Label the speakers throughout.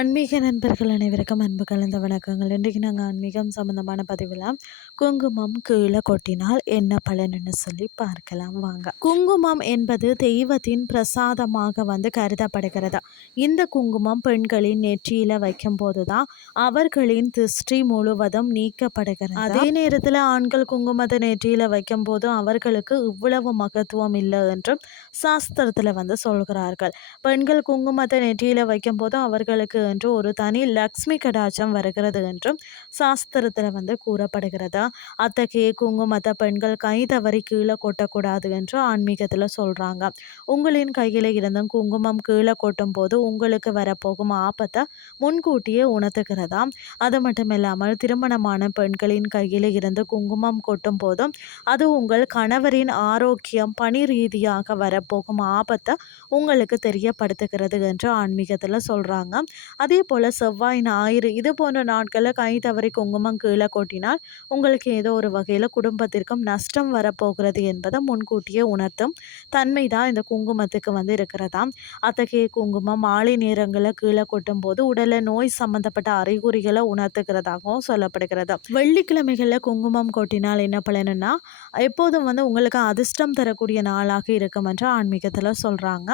Speaker 1: ஆன்மீக நண்பர்கள் அனைவருக்கும் அன்பு கலந்த வணக்கங்கள். இன்றைக்கு நாங்கள் ஆன்மீகம் சம்மந்தமான பதிவில் குங்குமம் கீழே கொட்டினால் என்ன பலன்னு சொல்லி பார்க்கலாம். வாங்க. குங்குமம் என்பது தெய்வத்தின் பிரசாதமாக வந்து கருதப்படுகிறது. இந்த குங்குமம் பெண்களின் நெற்றியில் வைக்கும் போது தான் அவர்களின் திருஷ்டி முழுவதும் நீக்கப்படுகிறது. அதே நேரத்தில் ஆண்கள் குங்குமத்தை நெற்றியில் வைக்கும் போது அவர்களுக்கு இவ்வளவு மகத்துவம் இல்லை என்றும் சாஸ்திரத்தில் வந்து சொல்கிறார்கள். பெண்கள் குங்குமத்தை நெற்றியில் வைக்கும் போது அவர்களுக்கு அவர்களுக்கு என்று ஒரு தனி லக்ஷ்மி கடாச்சம் வருகிறது என்றும் சாஸ்திரத்தில் வந்து கூறப்படுகிறதா? அத்தகைய குங்குமத்தை பெண்கள் கை தவறி கீழே கொட்டக்கூடாது என்று ஆன்மீகத்தில் சொல்கிறாங்க உங்களின் கையில் இருந்தும் குங்குமம் கீழே கொட்டும் போது உங்களுக்கு வரப்போகும் ஆபத்தை முன்கூட்டியே உணர்த்துகிறதா? அது மட்டும் இல்லாமல் திருமணமான பெண்களின் கையில் இருந்து குங்குமம் கொட்டும் போதும் அது உங்கள் கணவரின் ஆரோக்கியம் பணி ரீதியாக வரப்போகும் ஆபத்தை உங்களுக்கு தெரியப்படுத்துகிறது என்று ஆன்மீகத்தில் சொல்கிறாங்க அதே போல் செவ்வாய் ஞாயிறு இது போன்ற நாட்களில் கை தவறி குங்குமம் கீழே கொட்டினால் உங்களுக்கு ஏதோ ஒரு வகையில் குடும்பத்திற்கும் நஷ்டம் வரப்போகிறது என்பதை முன்கூட்டியே உணர்த்தும் தன்மை தான் இந்த குங்குமத்துக்கு வந்து இருக்கிறதாம். அத்தகைய குங்குமம் மாலை நேரங்களில் கீழே கொட்டும் போது உடலில் நோய் சம்பந்தப்பட்ட அறிகுறிகளை உணர்த்துகிறதாகவும் சொல்லப்படுகிறது. வெள்ளிக்கிழமைகளில் குங்குமம் கொட்டினால் என்ன பலனுன்னா எப்போதும் வந்து உங்களுக்கு அதிர்ஷ்டம் தரக்கூடிய நாளாக இருக்கும் என்று ஆன்மீகத்தில் சொல்கிறாங்க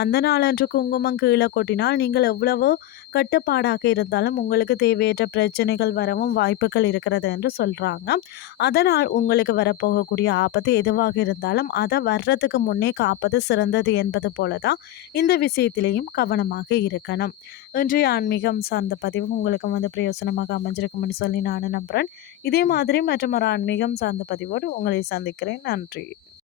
Speaker 1: அந்த நாளன்று குங்குமம் கீழே கொட்டினால் நீங்கள் எவ்வளவோ கட்டுப்பாடாக இருந்தாலும் உங்களுக்கு தேவையற்ற பிரச்சனைகள் வரவும் வாய்ப்புகள் இருக்கிறது என்று சொல்கிறாங்க அதனால் உங்களுக்கு வரப்போகக்கூடிய ஆபத்து எதுவாக இருந்தாலும் அதை வர்றதுக்கு முன்னே காப்பது சிறந்தது என்பது போல தான் இந்த விஷயத்திலையும் கவனமாக இருக்கணும். இன்றைய ஆன்மீகம் சார்ந்த பதிவு உங்களுக்கு வந்து பிரயோசனமாக அமைஞ்சிருக்கும்னு சொல்லி நான் நம்புகிறேன் இதே மாதிரி மற்றும் ஒரு ஆன்மீகம் சார்ந்த பதிவோடு உங்களை சந்திக்கிறேன். நன்றி.